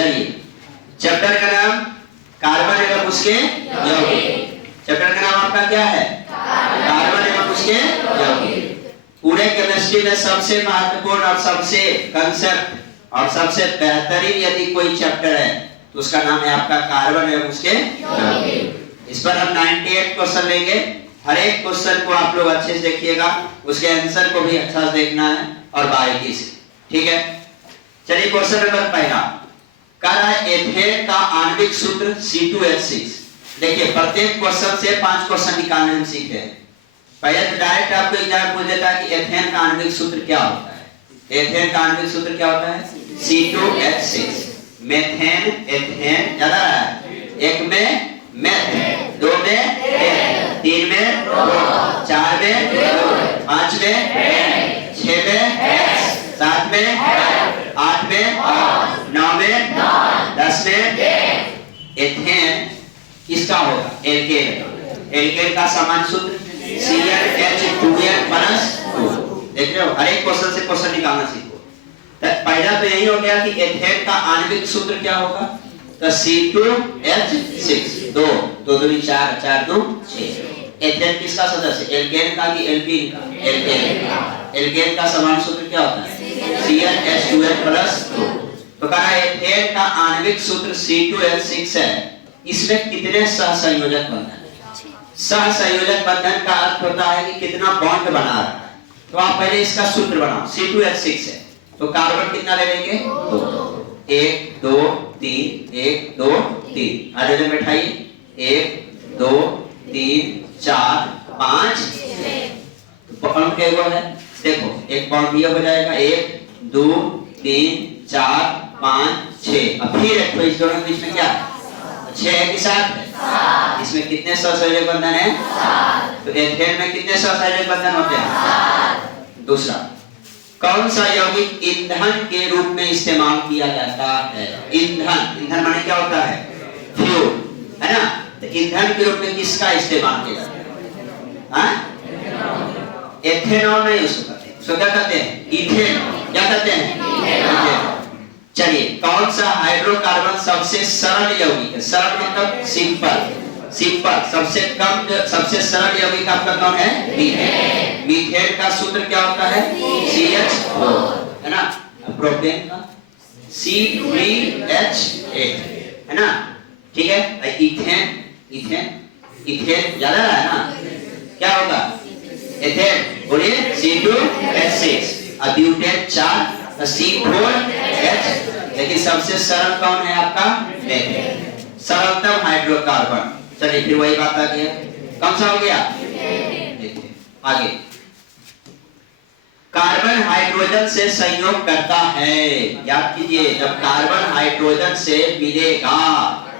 चलिए, चैप्टर का नाम कार्बन एवं उसके यौगिक। चैप्टर का नाम आपका क्या है? कार्बन एवं उसके यौगिक। पूरे केमिस्ट्री में सबसे महत्वपूर्ण और सबसे कंसेप्ट और सबसे बेहतरीन यदि कोई चैप्टर है तो उसका नाम है आपका कार्बन एवं उसके यौगिक। इस पर हम 98 क्वेश्चन लेंगे। हर एक क्वेश्चन को आप लोग अच्छे से देखिएगा, उसके आंसर को भी अच्छा से देखना है और बारीकी से, ठीक है। चलिए, क्वेश्चन नंबर पहला कह रहा है एथेन का आणविक सूत्र C2H6। देखिए, प्रत्येक क्वेश्चन से 5 क्वेश्चन निकालने हम सीखे हैं। पहले तो डायरेक्ट आपको एग्जाम पूछ देता है कि एथेन का आणविक सूत्र क्या होता है। एथेन का आणविक सूत्र क्या होता है? C2H6। मेथेन, एथेन ज्यादा है, एक में मेथ, दो में एथ, 3 में 4 में 5 में 6 में 7 में 8 में 9 में 10 में। एथेन किसका होगा? एल्केन। एल्केन का सामान्य सूत्र CnH2n+2। देख रहे हो, हर एक क्वेश्चन से क्वेश्चन निकालना सीखो। पहला तो यही हो गया कि एथेन का आणविक सूत्र क्या होगा? तो C2H6, 2 2 2 4 4 2 6। एथेन किसका सदस्य? एल्केन का कि एल्कीन का? एल्केन। एल्केन का सामान्य सूत्र क्या होता है? CnH2n+2। तो कहा एथेन का आणविक सूत्र C2H6 है। इसमें कितने सहसंयोजक बंधन? सहसंयोजक बंधन का अर्थ होता है कि कितना बॉन्ड बना रहा है। तो आप पहले इसका सूत्र बनाओ। C2H6 है तो कार्बन कितना ले लेंगे? 2 1 2 3 1 2 3। हाइड्रोजन बैठाइए, 1 2 3 4 5 6। बॉन्ड क्या हुआ है? देखो, एक बॉन्ड ये हो जाएगा, 1 2 3 4 5 6। अब फिर एक तो इस दोनों के बीच में क्या है? 6 है कि 7 है? इसमें कितने सहसंयोजक बंधन है? तो एथेन में कितने सहसंयोजक बंधन होते हैं? दूसरा, कौन सा यौगिक ईंधन के रूप में इस्तेमाल किया जाता है? ईंधन, ईंधन माने क्या होता है? फ्यूल, है ना। तो ईंधन के रूप में किसका इस्तेमाल किया जाता है? एथेनॉल नहीं, उसको कहते हैं, उसको क्या कहते हैं? ईथेन। क्या कहते हैं? ईथेन। चलिए, कौन सा हाइड्रोकार्बन सबसे सरल यौगिक है? सरल मतलब सिंपल। सिंपल सबसे कम, सबसे सरल यौगिक आपका कौन है? मीथेन। मीथेन का सूत्र क्या होता है? CH4, है ना। प्रोपेन का C3H8, है ना, ठीक है। इथेन, इथेन इथेन ज्यादा है ना, क्या होगा? एथेन, बोलिए C2H6। और ब्यूटेन 4 C4H। लेकिन सबसे सरल कौन है आपका? मेथेन, सरलतम हाइड्रोकार्बन। चलिए, फिर वही बात आ गया, कौन सा हो गया? आगे, कार्बन हाइड्रोजन से संयोग करता है। याद कीजिए, जब कार्बन हाइड्रोजन से मिलेगा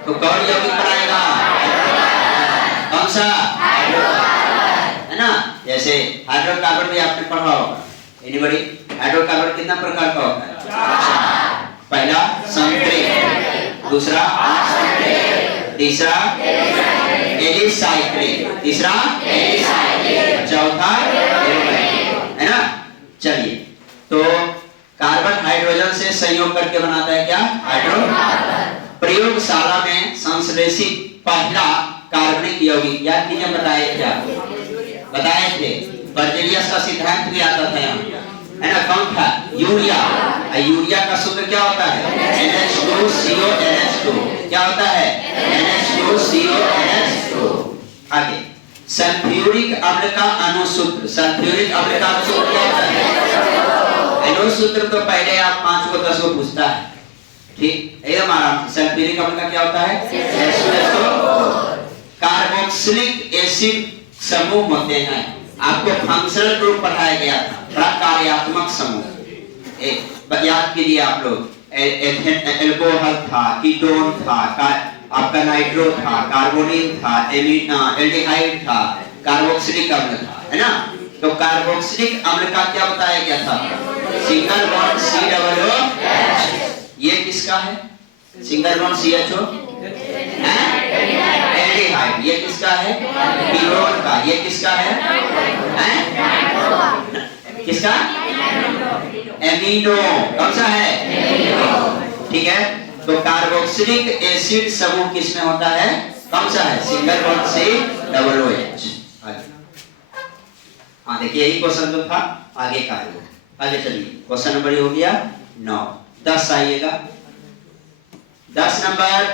तो कौन यौगिक बनाएगा? कौन सा? है ना। जैसे हाइड्रोकार्बन भी आपने पढ़ा होगा। एनीबॉडी? हाइड्रोकार्बन कितना प्रकार का होता है? पहला संतृप्त, दूसरा तीसरा एलिसाइक्लिक, तीसरा चौथा, है ना। चलिए, तो कार्बन हाइड्रोजन से संयोग करके बनाता है क्या? हाइड्रोकार्बन। प्रयोगशाला में संश्लेषित पहला कार्बनिक यौगिक, याद कीजिए, बताए क्या? बताए थे, बर्जेलियस का सिद्धांत भी आता था यहाँ, है ना। कौन था? यूरिया। यूरिया का सूत्र क्या होता है? NH2CONH2। क्या होता है? NH2CONH2। आगे, सल्फ्यूरिक अम्ल का अणुसूत्र। सल्फ्यूरिक अम्ल का अणुसूत्र क्या होता है? अणुसूत्र तो पहले आप 5 को 10 को पूछता है, ठीक, एकदम आराम से। सल्फ्यूरिक अम्ल का क्या होता है? कार्बोक्सिलिक एसिड समूह होते हैं। आपको फंक्शनल ग्रुप पढ़ाया गया था, प्रकार्यात्मक समूह। एक याद कीजिए आप लोग, एल्कोहल था, कीटोन था, आपका नाइट्रो था, कार्बोनिल था, एल्डिहाइड था, कार्बोक्सिलिक अम्ल था, है ना। तो कार्बोक्सिलिक अम्ल का क्या बताया गया था? Single bond COOH। ये किसका है? Single bond CHO, aldehyde. ये किसका है? कीटोन का। ये किसका है? किसका? एमिनो। कौन सा है? ठीक है। तो कार्बोक्सिलिक एसिड समूह किसमें होता है? कौन सा है? सिंगल बॉन्ड से डबल OH। हाँ देखिए यही क्वेश्चन जो था आगे का है। आगे चलिए क्वेश्चन नंबर ये हो गया 9। 10 आइएगा। 10 नंबर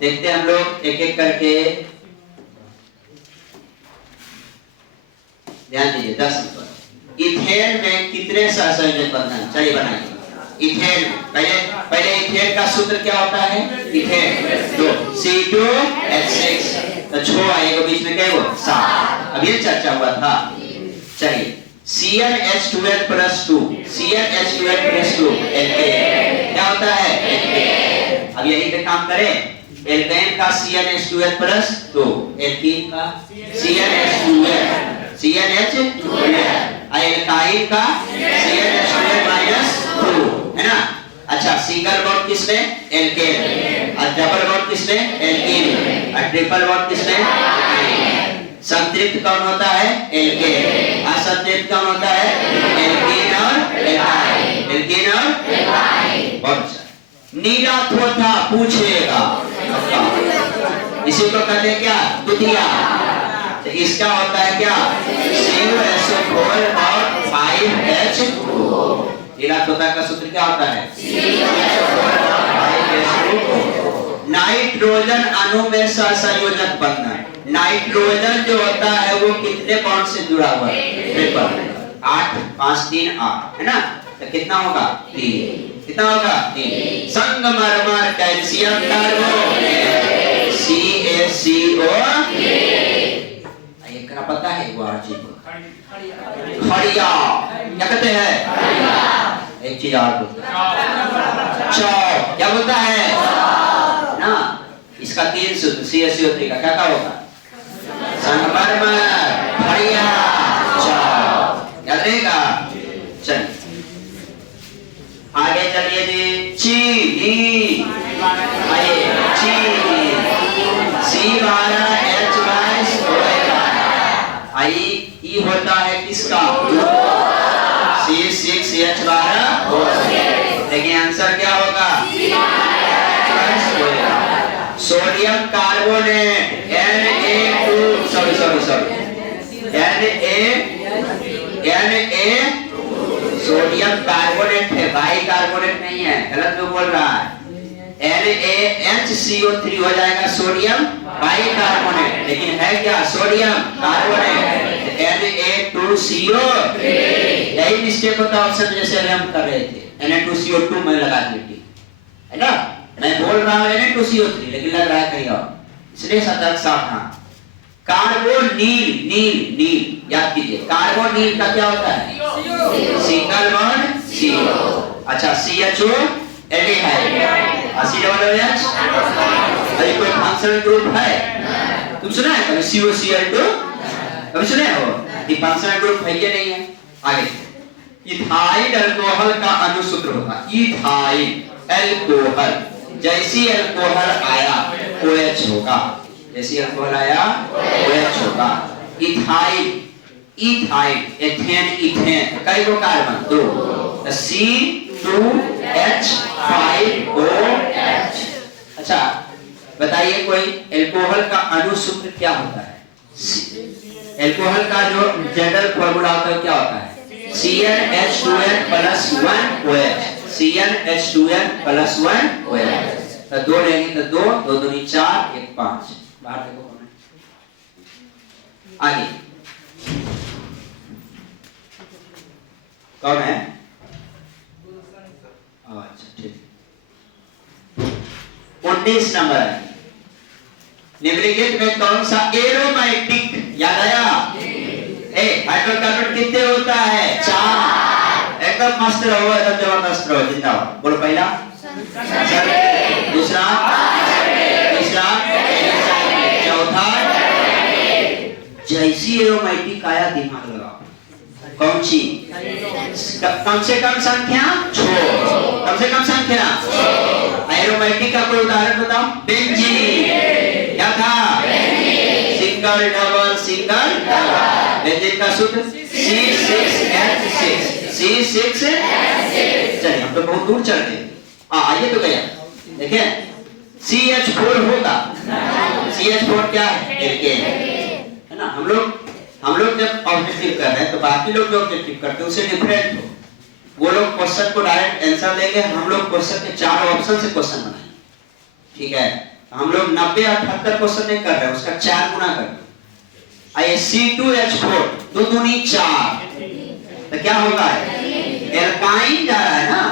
देखते हैं हम लोग एक एक करके, ध्यान दीजिए। 10 नंबर इथेन में कितने सहसंयोजक बंधन हैं? चलिए बनाइए। इथेन पहले इथेन का सूत्र क्या होता है? इथेन तो C2H6 तो 6 आएगा बीच में, क्या है वो? 7। अब ये चर्चा हुआ था। चलिए CnH2n + 2 CnH2n + 2 एल्केन क्या होता है? एल्केन। अब यही पे काम करें। एल्केन का CnH2n + 2 एल्कीन का CnH2n एल्काइन का CnH2n - 2 है ना। अच्छा सिंगल बॉन्ड किसमें? एल्केन। और डबल बॉन्ड किसमें? एल्कीन। और ट्रिपल बॉन्ड किसमें? संतृप्त कौन होता है? एल्केन। असंतृप्त कौन होता है? एल्कीन और एल्काइन। एल्कीन और एल्काइन। बहुत अच्छा। नीला थोथा पूछेगा, इसी को कहते हैं क्या? तुतिया। तो इसका होता है क्या? CuSO4 और 5H2O। नीला तोता का सूत्र क्या होता है? CuSO4 और 5H2O। नाइट्रोजन अणु में सहसंयोजक बंधन। नाइट्रोजन जो होता है वो कितने बॉन्ड से जुड़ा हुआ है? ट्रिपल। 8 5 3 8 है ना। तो कितना होगा? 3। कितना होगा? 3। संगमरमर कैल्शियम कार्बोनेट CaCO। ये क्या पता है? वो आरजी खड़िया क्या कहते हैं? एक चीज और चौ क्या बोलता है ना। इसका 3 सूत्र CaCO3 का क्या होगा? संगमरमर खड़िया चौ। याद रहेगा। चलिए आगे चलिए जी। चीनी आइए। चीनी C12H22 आई ई होता है किसका? C6H12। देखिए आंसर क्या होगा? Sodium carbonate Na2 sorry sodium carbonate है, बाई कार्बोनेट नहीं है। गलत जो बोल रहा है। NaHCO3 हो जाएगा सोडियम बाई कार्बोनेट, लेकिन है क्या? Sodium carbonate. Na2CO। यही मिस्टेक होता है ऑप्शन जैसे अभी हम कर रहे थे। Na2CO2 में लगा दिए है ना। मैं बोल रहा हूँ Na2CO3 लेकिन लग रहा है कहीं और, इसलिए सतर्क सावधान। कार्बोनील नील याद कीजिए। कार्बोनील का क्या होता है? Single bond CO। अच्छा CHO एल्डिहाइड। COOH। अरे कोई फंक्शनल ग्रुप है? तुम सुना है कभी? COCl2 कभी सुने हो? ये फंक्शनल ग्रुप है ये नहीं है। आगे इथाइल अल्कोहल का अनुसूत्र होगा इथाइल अल्कोहल। जैसी अल्कोहल आया OH होगा। जैसी अल्कोहल आया OH होगा। इथाइल एथेन कई गो कार्बन? 2 C2H5OH। अच्छा बताइए कोई एल्कोहल का अनुसूत्र क्या होता है? एल्कोहल का जो जनरल फॉर्मूला होता है क्या होता है? CnH2n + 1OH। CnH2n + 1OH। तो 2 लेंगे तो 2 2 दूनी 4 1 5। बाहर देखो कमेंट। आगे कौन है? अच्छा ठीक। 19 नंबर है। निम्नलिखित में कौन सा एरोमेटिक याद आया? हाइड्रोकार्बन कितने होता है? 4। एकदम मस्त रहो, एकदम जबरदस्त रहो, जिंदाबाद। बोलो पहला, दूसरा, तीसरा, चौथा। जैसी एरोमेटिक आया दिमाग लगाओ। कौन सी? कम से कम संख्या 6। कम से कम संख्या। एरोमेटिक का कोई उदाहरण बताओ। बेंजीन क्या था? Single double single double. Benzene का सूत्र C6H6। चलिए हम तो बहुत दूर चलते हैं। आइए तो गया देखिए CH4 होगा, CH4 क्या है? एल्केन है ना। हम लोग जब ऑब्जेक्टिव कर रहे हैं तो बाकी लोग जो ऑब्जेक्टिव करते हैं उससे डिफरेंट हो। वो लोग क्वेश्चन को डायरेक्ट आंसर देंगे, हम लोग क्वेश्चन के 4 ऑप्शन से क्वेश्चन बनाएंगे, ठीक है। हम लोग 90 या 78 क्वेश्चन नहीं कर रहे हैं, उसका 4 गुना कर दो। आइए C2H4 2 दूनी 4, तो क्या होगा? एल्काइन जा रहा है ना,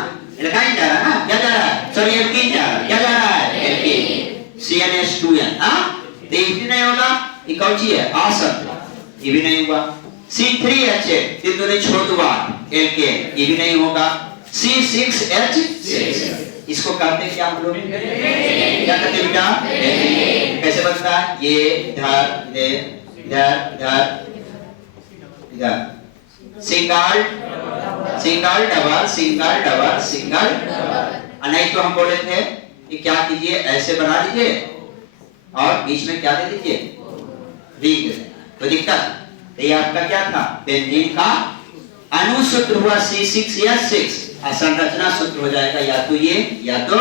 एल्काइन जा रहा है ना, क्या जा रहा है? सॉरी एल्कीन जा रहा है, क्या जा रहा है? एल्कीन। CnH2n, हां तो ये भी नहीं होगा, ये कौन सी है? आसक्त, ये भी नहीं होगा। C3H8 3 दूनी 8 एल्केन, ये भी नहीं होगा। C6H6 इसको कहते हैं क्या हम लोग? क्या कहते हैं बेटा? कैसे बनता है? ये इधर इधर single single double single double single, नहीं तो हम बोले थे कि क्या कीजिए, ऐसे बना लीजिए और बीच में क्या दे दीजिए? रिंग दे देना, तो दिक्कत। तो ये आपका क्या था? बेंजीन का अणुसूत्र हुआ C6H6, संरचना सूत्र हो जाएगा या तो ये या तो।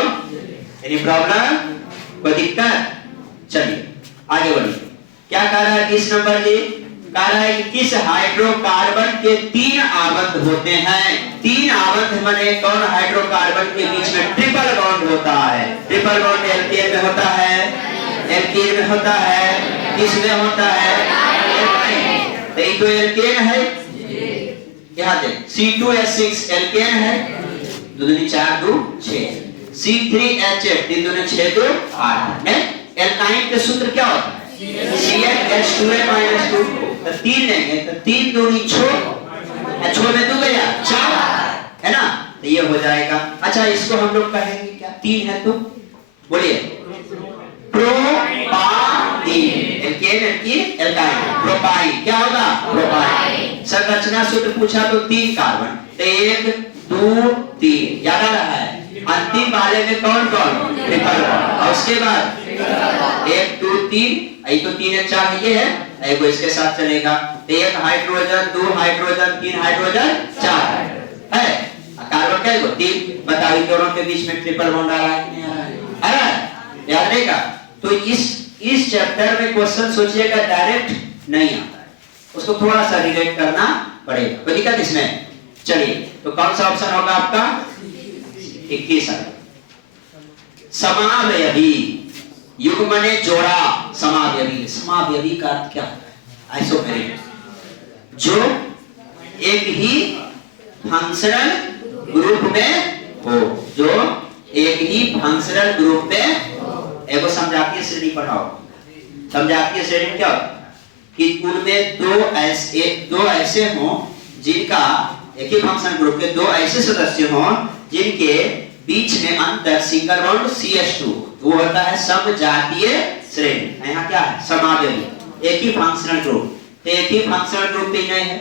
Any problem? कोई दिक्कत? चलिए आगे बढ़िए। क्या कह रहा है 20 नंबर जी? कह रहा है कि किस हाइड्रोकार्बन के 3 आबंध होते हैं? 3 आबंध माने कौन हाइड्रोकार्बन के बीच में ट्रिपल बॉन्ड होता है? ट्रिपल बॉन्ड एल्केन में होता है, एल्कीन में होता है, किस में होता है? तो ये तो एल्केन है, यहाँ देख C2H6 एल्केन है, 2 दूनी 4 2 6। C3H8 3 दूनी 6 2 8 है। एल्काइन के सूत्र क्या होता है? CnH2n-2, तो 3 लेंगे तो 3 दूनी 6, 6 में 2 गया 4 है ना, तो ये हो जाएगा। अच्छा इसको हम लोग कहेंगे क्या? 3 है तो बोलिए propyne, alkene alkene alkyne, propyne क्या होगा? प्रोपाइन। संरचना सूत्र पूछा तो 3 कार्बन, तो 1 2 3 याद आ रहा है। अंतिम वाले में कौन कौन? ट्रिपल बॉन्ड, और उसके बाद 1 2 3, ये तो 3 है 4 ये है, एक इसके साथ चलेगा, तो 1 हाइड्रोजन 2 हाइड्रोजन 3 हाइड्रोजन 4 है। कार्बन क्या है? 3। बताओ इन दोनों के बीच में ट्रिपल बॉन्ड आ रहा है कि नहीं आ रहा है? आ रहा है, याद रहेगा। तो इस चैप्टर में क्वेश्चन सोचिएगा डायरेक्ट नहीं आता है, उसको थोड़ा सा रिलेट करना पड़ेगा। कोई दिक्कत इसमें? चलिए तो कौन सा ऑप्शन होगा आपका? 21 है। समावयवी, युग माने जोड़ा, समावयवी। समावयवी का अर्थ क्या होता है? आइसोमेरिक, जो एक ही फंक्शनल ग्रुप में हो, जो एक ही फंक्शनल ग्रुप में। एगो समजातीय श्रेणी पढ़ाओ। समजातीय श्रेणी क्या होता है? कि उनमें दो ऐसे हों जिनका, एक ही फंक्शन ग्रुप के 2 ऐसे सदस्य हों जिनके बीच में अंतर सिंगल बॉन्ड CH2, वो होता है समजातीय श्रेणी। यहाँ क्या है? समावयवी, एक ही फंक्शनल ग्रुप। तो एक ही फंक्शनल ग्रुप ही नहीं है,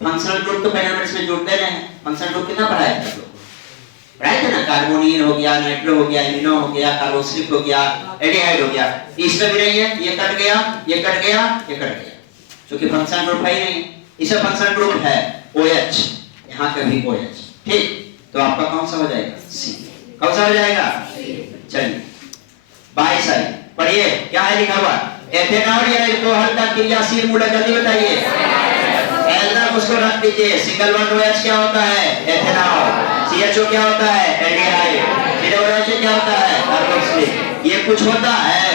फंक्शनल ग्रुप तो पहले मिनट्स में जुड़ते रहे हैं। फंक्शनल ग्रुप कितना पढ़ाया था? पढ़ाया था ना, कार्बोनिल हो गया, नाइट्रो हो गया, एमिनो हो गया, कार्बोक्सिलिक हो गया, एल्डिहाइड हो गया। इसमें भी नहीं है, ये कट गया, ये कट गया, ये कट गया, क्योंकि फंक्शनल ग्रुप है ही नहीं। इसे फंक्शनल ग्रुप है OH, यहाँ का भी OH, ठीक। तो आपका कौन सा हो जाएगा? C। कौन सा हो जाएगा? चलिए 22 आई पढ़िए, क्या है लिखा हुआ? एथेनॉल या अल्कोहल का क्रियाशील मूलक, जल्दी बताइए। एल्डर उसको रख दीजिए। सिंगल बॉन्ड OH क्या होता है? एथेनॉल। CHO क्या होता है? एल्डिहाइड। COOH क्या होता है? कार्बोक्सिलिक। ये कुछ होता है,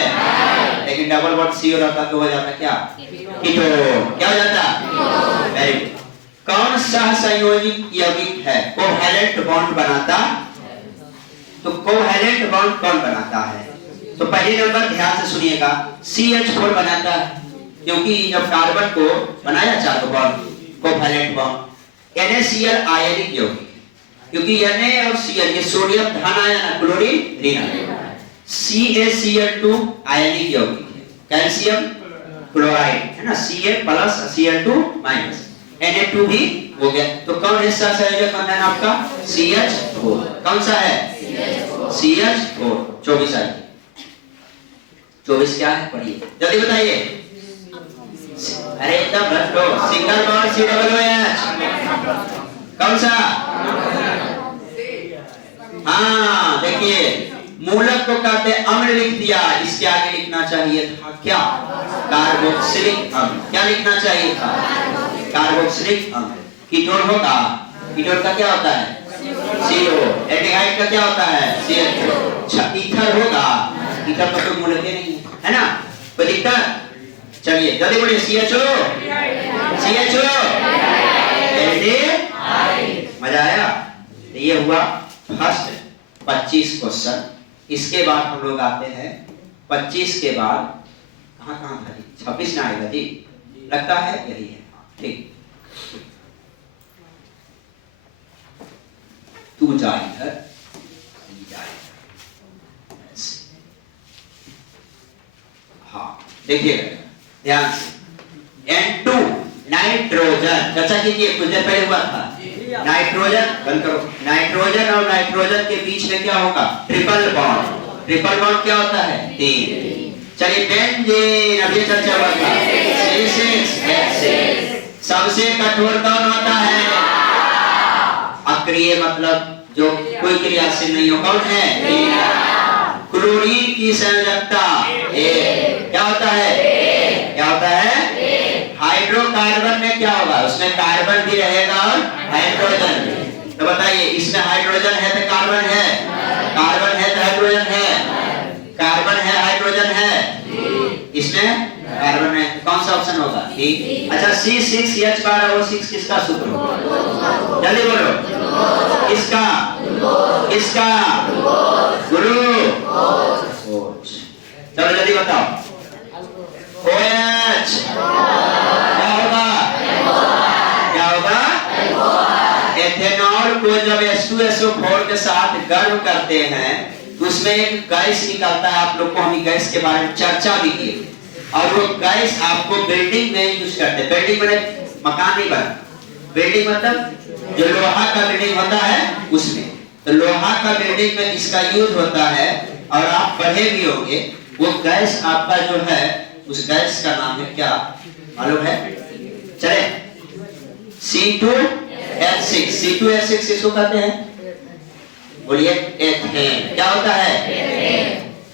लेकिन डबल बॉन्ड CO रहता तो हो जाता क्या? कीटोन। क्या हो जाता? Very good. कौन सहसंयोजी यौगिक है कोवैलेंट बॉन्ड बनाता? तो कोवैलेंट बॉन्ड कौन बनाता है? तो पहले नंबर ध्यान से सुनिएगा, CH4 बनाता है, क्योंकि जब कार्बन को बनाया 4 बॉन्ड कोवैलेंट बॉन्ड। NaCl आयनिक यौगिक, क्योंकि Na और Cl ये सोडियम धन आयन है, क्लोरीन ऋण आयन। CaCl2 आयनिक यौगिक है, कैल्शियम क्लोराइड है ना, Ca+ Cl2-। Na2 भी हो गया। तो कौन हिस्सा संयोजक बनता है आपका? CH4। कौन सा है? CH4। 24 आई। 24 क्या है? पढ़िए जल्दी बताइए। अरे एकदम रट लो। Single bond COOH। कौन सा? हाँ देखिए मूलक को कहते हैं अम्ल लिख दिया, इसके आगे लिखना चाहिए था क्या? कार्बोक्सिलिक अम्ल। क्या लिखना चाहिए था? कार्बोक्सिलिक अम्ल। कीटोन होगा, कीटोन का क्या होता है? CO। एल्डिहाइड का क्या होता है? CH। ईथर होगा, ईथर का तो मूलक ही नहीं है ना, कोई दिक्कत? चलिए जल्दी बोलिए, CHO, CHO, एल्डिहाइड। मजा आया? तो ये हुआ फर्स्ट 25 क्वेश्चन। इसके बाद हम लोग आते हैं 25 के बाद कहाँ था जी? 26 ना आएगा जी, लगता है यही है। ठीक, तू जा इधर, हाँ देखिएगा ध्यान से। N2 नाइट्रोजन, चर्चा कीजिए, कुछ देर पहले हुआ था। नाइट्रोजन बंद करो, नाइट्रोजन और नाइट्रोजन के बीच में क्या होगा? Triple bond. ट्रिपल बॉन्ड क्या होता है? 3। चलिए बेंजीन, अभी चर्चा हुआ था। C6H6। सबसे कठोर कौन होता है? अक्रिय, मतलब जो कोई क्रियाशील नहीं हो, कौन है? क्लोरीन की संयोजकता क्या होता है? क्या होता है? हाइड्रोकार्बन में क्या होगा? उसमें कार्बन भी रहेगा और हाइड्रोजन भी। तो बताइए, इसमें हाइड्रोजन है तो कार्बन है, कार्बन है तो हाइड्रोजन है, कार्बन है हाइड्रोजन है, इसमें कार्बन है। कौन सा ऑप्शन होगा? ठीक। अच्छा, C6H12O6 किसका सूत्र होगा? जल्दी बोलो, किसका? किसका? ग्लूकोज। चलो जल्दी बताओ। OH क्या होगा? क्या होगा? एथेनॉल को जब H2SO4 के साथ गर्म करते हैं तो उसमें एक गैस निकलता है। आप लोग को हम गैस के बारे में चर्चा भी की, और वो गैस आपको बिल्डिंग में यूज करते हैं। बिल्डिंग में मकान नहीं बना, बिल्डिंग मतलब जो लोहा का बिल्डिंग होता है उसमें, तो लोहा का बिल्डिंग में इसका यूज होता है। और आप पढ़े भी होंगे, वो गैस आपका जो है, उस गैस का नाम है क्या मालूम है? चले, C2H6। C2H6 किसको कहते हैं? बोलिए, एथेन। क्या होता है?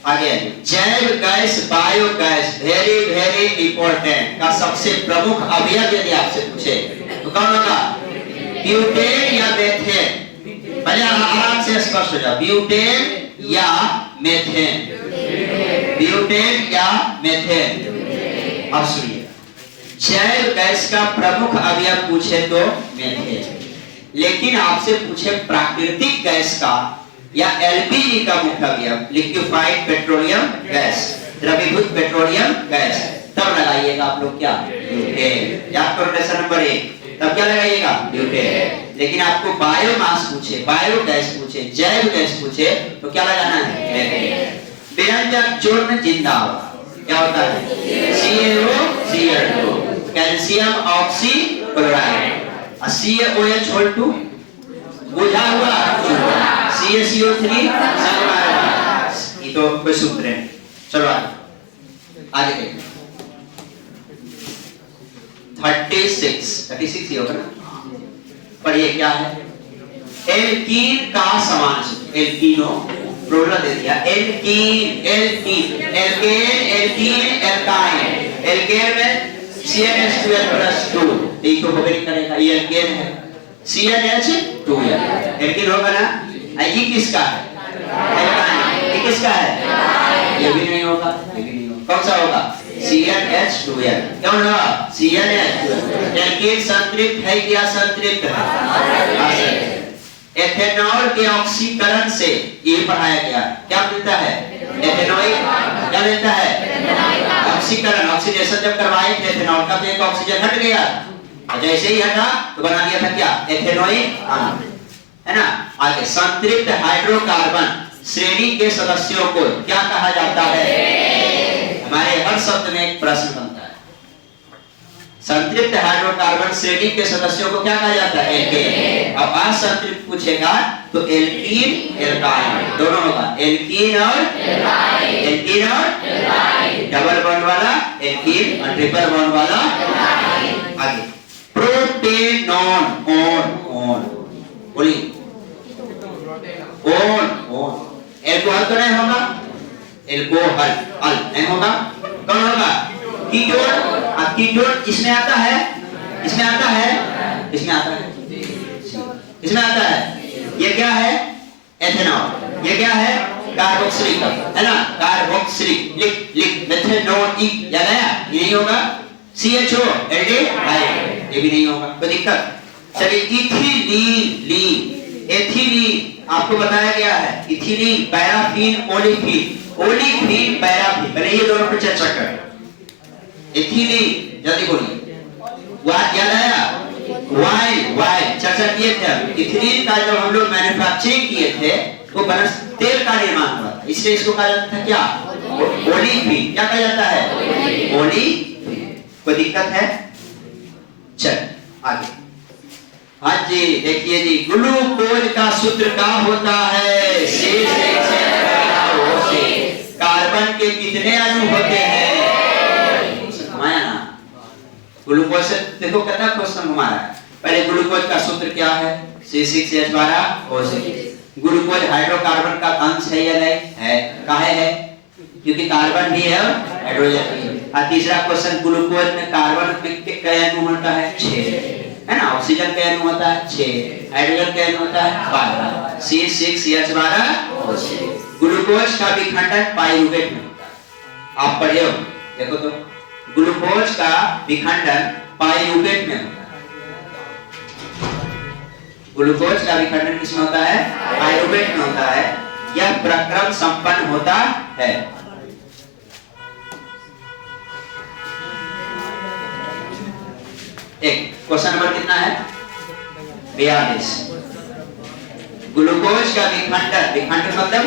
आगे जैव gas, biogas, very very important का सबसे प्रमुख अवयव यदि आपसे पूछे तो कौन होगा? ब्यूटेन या मेथेन? पहले आराम से स्पष्ट हो जाओ, ब्यूटेन या मेथेन, ब्यूटेन या मेथेन। अब सुनिए, जैव गैस का प्रमुख अवयव पूछे तो मेथेन, लेकिन आपसे पूछे प्राकृतिक गैस का या LPG का मुख्य अवयव, लिक्विफाइड पेट्रोलियम गैस, द्रवीभूत पेट्रोलियम गैस, तब लगाइएगा आप लोग क्या? ब्यूटेन। याद करो लेसन नंबर 1, तब क्या लगाइएगा? ब्यूटेन। लेकिन आपको बायोमास पूछे, बायोगैस पूछे, जैव गैस पूछे तो क्या लगाना है? मेथेन। व्यंजक चूर्ण जिंदाबाद। क्या होता है? CaOCl2, calcium oxychloride. CaOH whole two बुझा हुआ, CaCO3 ये तो कोई सूत्र है। चलो आगे देखिए, 36 ये होगा ना, पढ़िए क्या है? एल्कीन का समान सूत्र, एल्कीनो प्लूरल दे दिया, alkene, alkene, alkane, alkene, alkyne. Alkane में CnH2n+2, एक तो होगा नहीं करेगा, ये एल्केन है, CnH2n। एल्कीन होगा ना? ये किसका है? एल्काइन। ये किसका है? ये भी नहीं होगा, ये भी नहीं होगा। कौन सा होगा? CnH2n। कौन होगा? CnH2n। एल्कीन संतृप्त है या असंतृप्त है? एथेनॉल के ऑक्सीकरण से ये पढ़ाया गया, क्या मिलता है? एथेनॉल क्या मिलता है? ऑक्सीकरण। ऑक्सीडेशन जब करवाए थे एथेनॉल का तो एक ऑक्सीजन हट गया, और जैसे ही हटा तो बना दिया था क्या? एथेनोइक अम्ल, है ना? आगे, संतृप्त हाइड्रोकार्बन श्रेणी के सदस्यों को क्या कहा जाता है? हमारे हर शब्द में एक प्रश्न बनता है। संतृप्त हाइड्रोकार्बन श्रेणी के सदस्यों को क्या कहा जाता है? एल्केन। अब असंतृप्त पूछेगा तो एल्कीन, एल्काइन दोनों होगा, एल्कीन और एल्काइन, एल्कीन और एल्काइन, डबल बॉन्ड वाला एल्कीन और ट्रिपल बॉन्ड वाला एल्काइन। आगे, प्रोटेनॉन, ऑन, ऑन बोलिए, ऑन, ऑन। एल्कोहल तो नहीं होगा, एल्कोहल अल नहीं होगा, कौन होगा? कीटोन। कीटोन इसमें आता है, इसमें आता है, इसमें आता है, इसमें आता है। ये क्या है? एथेनॉल। ये क्या है? कार्बोक्सिलिक है ना, कार्बोक्सिलिक। लिख लिख मेथेनोइक, याद आया? ये नहीं होगा। CHO एल्डिहाइड, ये भी नहीं होगा, कोई दिक्कत? चलिए इथिलीन, लीन, एथिलीन आपको बताया गया है। Ethylene, paraffin, olefin, olefin, paraffin. पहले ये दोनों पर चर्चा कर। एथिलीन जल्दी बोलिए, याद आया? वाइल, वाइल चर्चा किए थे। इथिलीन का जब हम लोग मैन्युफैक्चरिंग किए थे वो बनस तेल का निर्माण हुआ था, इसलिए इसको कहा जाता था क्या? ओलिफिन। क्या कहा जाता है? ओलिफिन। कोई दिक्कत है? चल आगे। हाँ जी, देखिए जी, ग्लूकोज का सूत्र क्या होता है? कार्बन के कितने अणु होते हैं? घुमाया ना, ग्लूकोज से देखो कितना क्वेश्चन घुमा रहा है। पहले ग्लूकोज का सूत्र क्या है? C6H12O6। ग्लूकोज हाइड्रोकार्बन का अंश है या नहीं? है। काहे है? क्योंकि कार्बन भी है और हाइड्रोजन भी है। और तीसरा क्वेश्चन, ग्लूकोज में कार्बन में कितने अणु होता है? 6, है ना। ऑक्सीजन के अणु होता है 6, हाइड्रोजन के अणु होता है 12। C6H12O6। ग्लूकोज का विखंडन पाइरूवेट में होता है। आप पढ़े हो, देखो तो, ग्लूकोज का विखंडन पाइरूवेट में होता है। ग्लूकोज का विखंडन किसमें होता है? पाइरूवेट में होता है। यह प्रक्रम संपन्न होता है। एक क्वेश्चन नंबर कितना है? 42। ग्लूकोज का विखंडन, विखंडन मतलब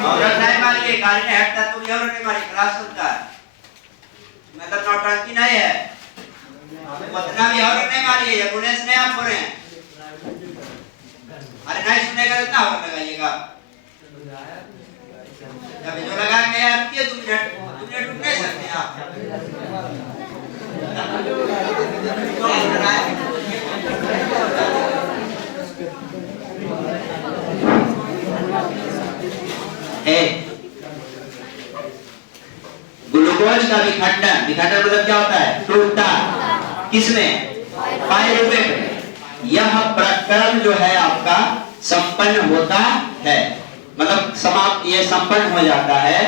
औरत नहीं मारिए, गाली नहीं हटता, तुम ये औरत नहीं मारी, क्लास सुनता है, मतलब नौटंकी नहीं है, उतना भी औरत नहीं मारिए, एम्बुलेंस नहीं आप बोले। अरे नहीं सुनेगा तो ना और लगाइएगा, जब जो लगा के आती है 2 मिनट रुक नहीं सकते आप। ग्लूकोज का विखंडन, विखंडन मतलब क्या होता है? टूटता। किसमें? पाइरूवेट में। यह प्रक्रम जो है आपका संपन्न होता है, मतलब समाप्त, ये संपन्न हो जाता है।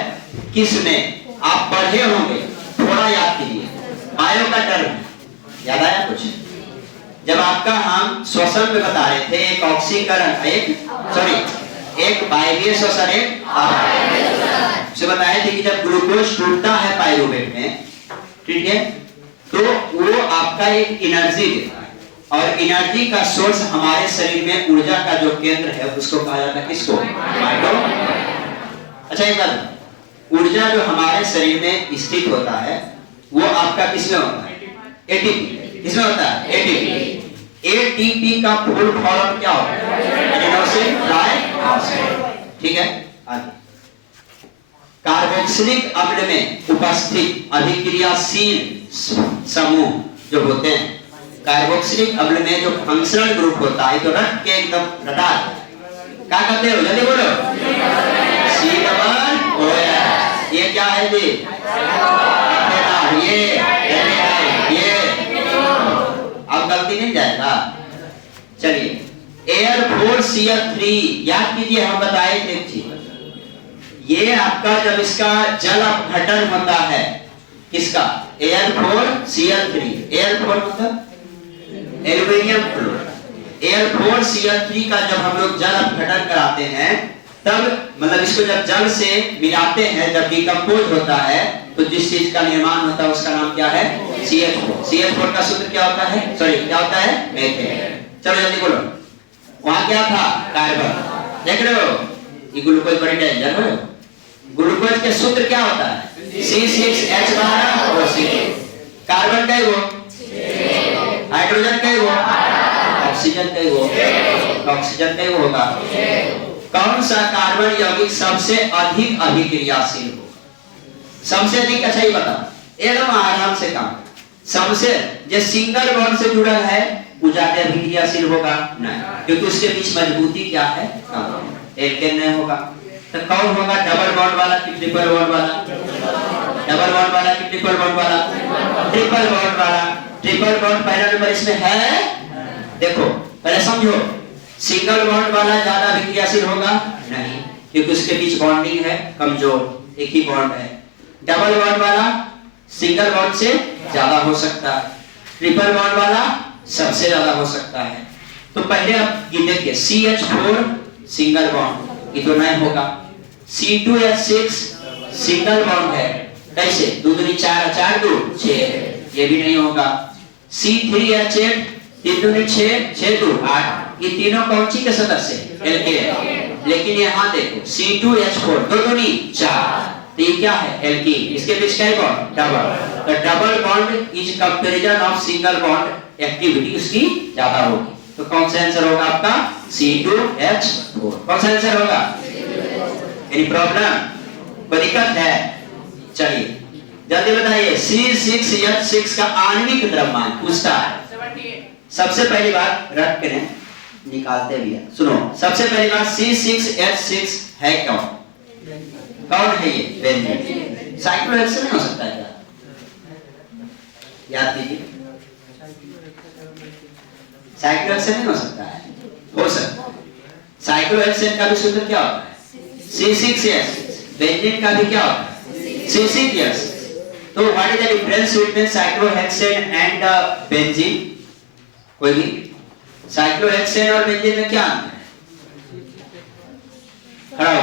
किसमें? आप पढ़े होंगे, थोड़ा याद कीजिए। बायो का टर्म याद आया कुछ? जब आपका हम श्वसन में बता रहे थे, एक ऑक्सीकरण, एक वायवीय श्वसन, एक से बताए थे कि जब ग्लूकोज टूटता है पाइरूवेट में, ठीक है, तो वो आपका एक एनर्जी देता है। और एनर्जी का सोर्स हमारे शरीर में ऊर्जा का जो केंद्र है उसको कहा जाता है किसको? अच्छा एक बात, ऊर्जा जो हमारे शरीर में स्थित होता है वो आपका किसमें होता है? एटीपी। किसमें होता है? एटीपी। एटीपी का फुल फॉर्म क्या होता है? Adenosine triphosphate. ठीक है, आगे। कार्बोक्सिलिक अम्ल में उपस्थित अभिक्रियाशील समूह जो होते हैं, कार्बोक्सिलिक अम्ल में जो फंक्शनल ग्रुप होता है, तो रट के एकदम रटा क्या कहते हो? जल्दी बोलो। C-OH। ये क्या है जी? ये अब गलती नहीं जाएगा। चलिए, Air4Cl3 याद कीजिए, हम बताए थे चीज। ये आपका जब इसका जल अपघटन होता है, किसका? Al4Cl3। Al4 मतलब एल्यूमिनियम फ्लोराइड। Al4Cl3 का जब हम लोग जल अपघटन कराते हैं, तब मतलब इसको जब जल से मिलाते हैं, जब डिकम्पोज होता है, तो जिस चीज का निर्माण होता है उसका नाम क्या है? CH4। CH4 का सूत्र क्या होता है? क्या होता है? मीथेन। चलो जल्दी बोलो। वहां क्या था? कार्बन। देख रहे हो, ये ग्लूकोज बड़ी डेंजर है। ग्लूकोज के सूत्र क्या होता है? C6H12O6। कार्बन कई गो? हाइड्रोजन कई गो? ऑक्सीजन कई गो? ऑक्सीजन कई गो होगा? कौन सा कार्बन यौगिक सबसे अधिक अभिक्रियाशील होगा? सबसे अधिक? अच्छा ये बता, एकदम आराम से काम। सबसे जो सिंगल बॉन्ड से जुड़ा है वो ज्यादा अभिक्रियाशील होगा नहीं, क्योंकि उसके बीच मजबूती क्या है, एल्केन नहीं होगा। तो कौन होगा, डबल बॉन्ड वाला कि ट्रिपल बॉन्ड वाला? डबल बॉन्ड वाला कि ट्रिपल बॉन्ड वाला? ट्रिपल बॉन्ड वाला। ट्रिपल बॉन्ड पहला नंबर इसमें है। देखो पहले समझो, सिंगल बॉन्ड वाला ज्यादा अभिक्रियाशील होगा नहीं, क्योंकि उसके बीच बॉन्डिंग है कमजोर, एक ही बॉन्ड है। डबल बॉन्ड वाला सिंगल बॉन्ड से ज्यादा हो सकता है, ट्रिपल बॉन्ड वाला सबसे ज्यादा हो सकता है। तो पहले आप ये देखिए, CH4 सिंगल बॉन्ड, ये तो नहीं होगा। C2H6 सिंगल बॉन्ड है, कैसे? 2 दूनी 4, 4 2 6, ये भी नहीं होगा। C3H8 3 दूनी 6, 6 2 8, ये तीनों कौन सी के सदस्य? एल्केन। लेकिन यहाँ देखो C2H4 2 दूनी 4, तो ये क्या है? एल्कीन। इसके बीच क्या बॉन्ड? डबल। तो double bond is comparison of single bond, activity उसकी ज्यादा होगी। तो कौन सा आंसर होगा आपका? C2H4। कौन सा आंसर होगा? एनी प्रॉब्लम, कोई दिक्कत है? चलिए जल्दी बताइए, C6H6 का आणविक द्रव्यमान पूछता है। सबसे पहली बात रट के निकालते भी है, सुनो। सबसे पहली बात, C6H6 है कौन? कौन है ये? बेंजीन। साइक्लोहेक्सेन नहीं हो सकता है क्या? याद कीजिए, साइक्लोहेक्सेन नहीं हो सकता है? हो सकता है। साइक्लोहेक्सेन का भी सूत्र क्या होता है? C6H6। बेंजीन का भी क्या होता है? C6H6। तो what is the difference between cyclohexane and benzene? कोई भी? साइक्लोहेक्सेन और बेंजीन में क्या अंतर है? खड़ा हो।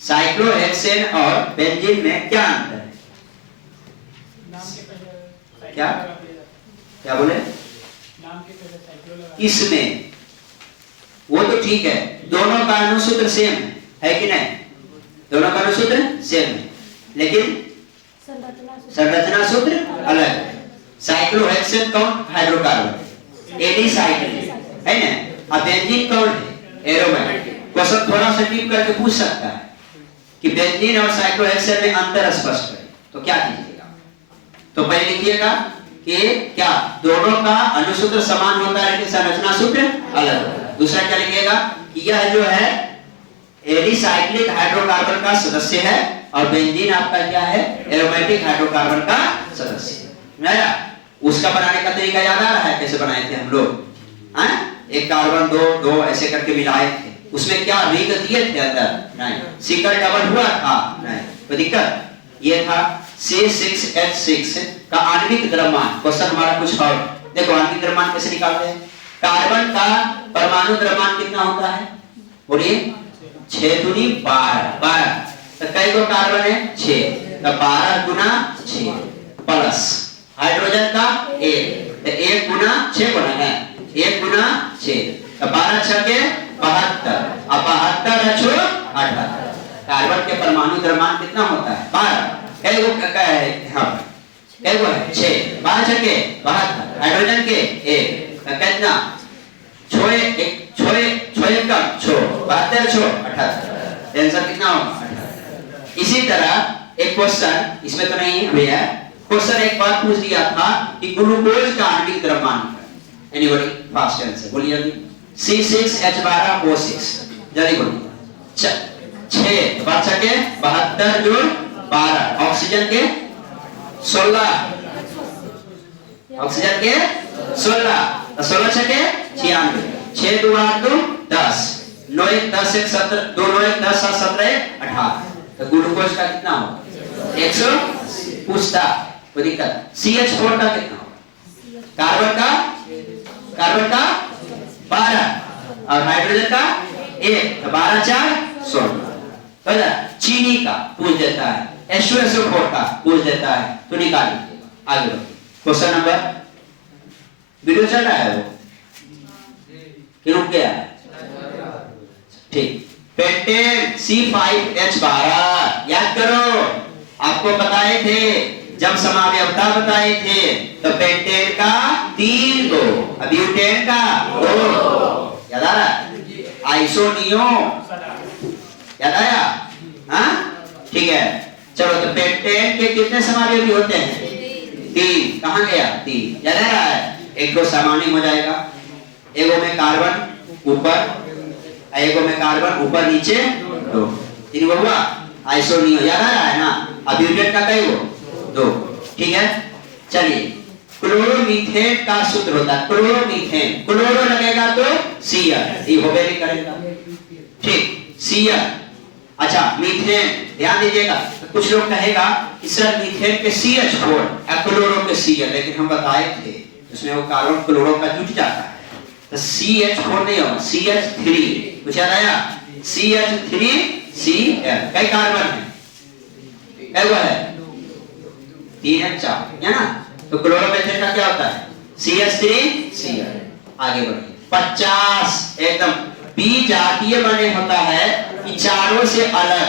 साइक्लोहेक्सेन और बेंजीन में क्या अंतर है? क्या क्या बोले? इसमें वो तो ठीक है, दोनों का अनुसूत्र सेम है कि नहीं? दोनों का अनुसूत्र सेम है, लेकिन संरचना सूत्र अलग है। साइक्लोहेक्सेन कौन? हाइड्रोकार्बन, एडिसाइक्लिक है ना। अब बेंजीन कौन है? एरोमेटिक। क्वेश्चन थोड़ा सा डीप करके पूछ सकता है कि बेंजीन और साइक्लोहेक्सेन में अंतर स्पष्ट करें, तो क्या कीजिएगा? तो पहले लिखिएगा कि क्या दोनों का अनुसूत्र समान होता है लेकिन संरचना सूत्र अलग होता है। दूसरा क्या लिखिएगा कि यह जो है एडिसाइक्लिक हाइड्रोकार्बन का सदस्य है और बेंजीन आपका क्या है? एरोमेटिक हाइड्रोकार्बन का सदस्य है। उसका बनाने का तरीका याद आ रहा है? कैसे बनाए थे हम लोग? एक कार्बन दो ऐसे करके मिलाए थे, उसमें क्या रिंग दिए थे अंदर? नहीं। सिकल डबल हुआ था? नहीं। कोई दिक्कत? ये था C6H6 का आणविक द्रव्यमान। क्वेश्चन हमारा कुछ और देखो, आणविक द्रव्यमान कैसे निकालते हैं? कार्बन का परमाणु द्रव्यमान कितना होता है? बोलिए। 6 दूनी 12। तो कई गो कार्बन है? 6। तो 12 गुना 6 प्लस हाइड्रोजन का 1, तो 1 गुना 6 गुना है 1 गुना 6, तो 12 6 के 72, अब 72 अच्छो 78। कार्बन के परमाणु द्रव्यमान कितना होता है? 12। कई गो का है? हाँ, कई गो है? 6। 12 6 के 72, हाइड्रोजन के 1, तो कितना? 6 1 6 6 कम 6 72 6 78। आंसर कितना होगा? 78। इसी तरह एक क्वेश्चन इसमें तो नहीं है भैया, क्वेश्चन एक बार पूछ दिया था कि ग्लूकोज का आणविक द्रव्यमान। एनीबॉडी फास्ट आंसर बोलिए जल्दी। C6H12O6, जल्दी बोलिए। 6 5 के 72 जोड़ 12, ऑक्सीजन के 16, ऑक्सीजन के 16, 16 6 के 96, 6 2 8 2 10, 9 1 10 1 17, 2 9 1 10 7 17 18। तो ग्लूकोज का कितना होगा? 100। पूछता कोई दिक्कत? CH4 का कितना होगा? कार्बन का 12 और हाइड्रोजन का 1, तो 12 4 16। चीनी का पूछ देता है, H2SO4 का पूछ देता है, तो निकाल लीजिएगा। आगे बढ़ो। क्वेश्चन नंबर, वीडियो चल रहा है वो कि रुक गया है? ठीक। पेंटेन C5H12 याद करो, आपको बताए थे जब समावयवता बताए थे, तो पेंटेन का 3 गो, ब्यूटेन का 2। याद आ रहा? आइसोनियो याद आया? हाँ ठीक है। चलो तो पेंटेन के कितने समायोगी होते हैं? 3। कहाँ गया? 3 याद आ रहा है? एक को सामान्य हो जाएगा, एगो में कार्बन ऊपर, एगो में कार्बन ऊपर नीचे 2, 3 हुआ। आइसोनियो याद आ रहा है ना? अब ब्यूटेन का कई वो 2, ठीक है। चलिए क्लोरोमीथेन का सूत्र होता है क्लोरोमीथेन, क्लोरो लगेगा तो Cl, ये होबे नहीं करेगा, ठीक Cl। अच्छा मीथेन ध्यान दीजिएगा, तो कुछ लोग कहेगा कि सर मीथेन के CH4 क्लोरो के Cl, लेकिन हम बताए थे उसमें वो कार्बन क्लोरो का जुट जाता है, तो CH4 नहीं होगा CH3। कुछ याद आया? CH3Cl कई कार्बन है? कई हुआ है? 3 है 4 है ना? तो क्लोरोमीथेन का क्या होता है? CH3Cl। आगे बढ़िए 50 एकदम बीजातीय बने होता है कि चारों से अलग,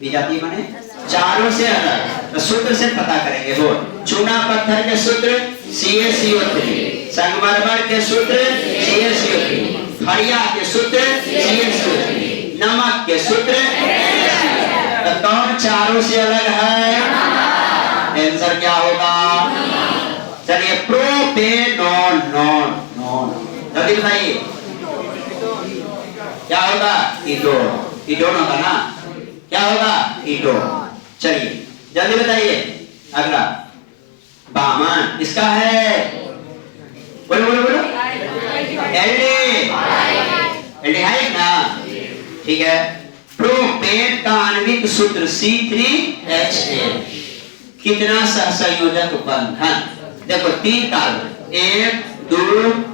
बीजातीय बने चारों से अलग, तो सूत्र से पता करेंगे। हो चूना पत्थर के सूत्र CaCO3, संगमरमर के सूत्र CaCO3, खड़िया के सूत्र CaCO3, नमक के सूत्र तो कौन चारों से अलग है? आंसर क्या होगा? चलिए प्रोपेनॉन, नॉन नॉन जल्दी बताइए क्या होगा? कीटोन, कीटोन होगा ना? क्या होगा? कीटोन। चलिए जल्दी बताइए अगला बामन इसका है, बोलो बोलो बोलो, एल्डिहाइड ना, ठीक है। प्रोपेन का आणविक सूत्र C3H8, कितना सहसंयोजक बंधन? देखो 3 कार्बन, 1 2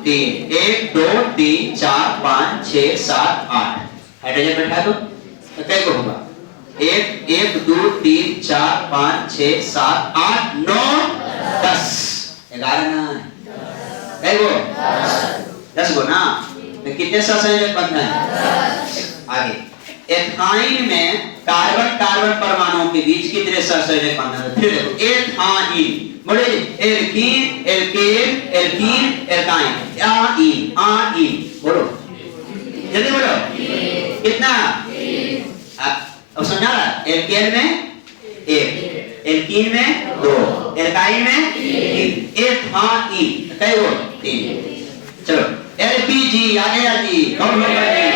3, 1 2 3 4 5 6 7 8 हाइड्रोजन बैठा दो तो क्या होगा? 1 1 2 3 4 5 6 7 8 9 10 11 ना, क्या 10 गो ना, तो कितने सहसंयोजक बंधन है? आगे एथाइन में कार्बन कार्बन परमाणुओं के बीच कितने सहसंयोजक बंधन है? फिर देखो एथाइन, बोले एल्कीन एल्केन एल्कीन एल्काइन, आइन बोलो जल्दी बोलो, कितना? अब समझा रहा? एल्केन में 1, एल्कीन में 2, एल्काइन में 3, एथाइन कई वो 3। चलो एलपीजी आ गया जी, कौन होगा जी?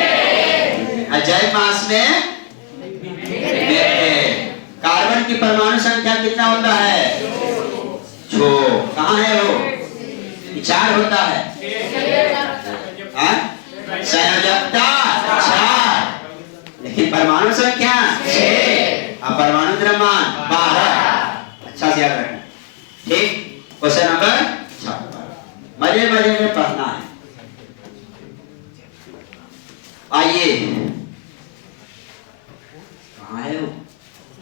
अजय मास में कार्बन की परमाणु संख्या कितना होता है? 6। कहाँ है वो? 4 होता है, संयोजकता 4, लेकिन परमाणु संख्या 6 और परमाणु द्रव्यमान 12। अच्छा से याद रखना, ठीक। क्वेश्चन नंबर 6 मजे मजे में पढ़ना है। आइए कहाँ है वो?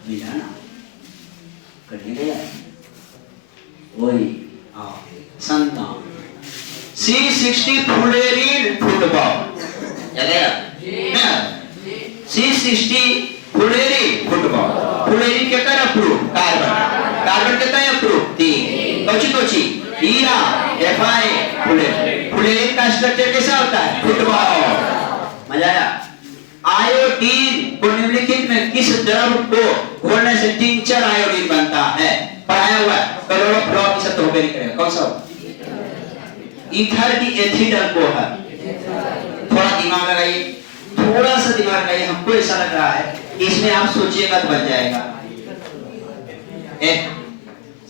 मिला ना? कहीं गया? वही संतान C60 फ्लोरीन फुटबॉल याद है? C60 फ्लोरीन फुटबॉल, फ्लोरीन के तरफ प्रूफ, कार्बन कार्बन के तरफ प्रूफ 3, कोची कोची हीरा Fi फ्लोरीन, फ्लोरीन का स्ट्रक्चर कैसा होता है? फुटबॉल। मजा आया? आयोडीन को निम्नलिखित में किस द्रव को घोलने से टिंचर आयोडीन बनता है? पढ़ाया हुआ है, क्लोरोफ्लोर सब तो होबे नहीं करेगा, कौन सा? ईथर की एथिल अल्कोहल। थोड़ा दिमाग लगाइए, थोड़ा सा दिमाग लगाइए, हमको ऐसा लग रहा है इसमें आप सोचिएगा तो बन जाएगा।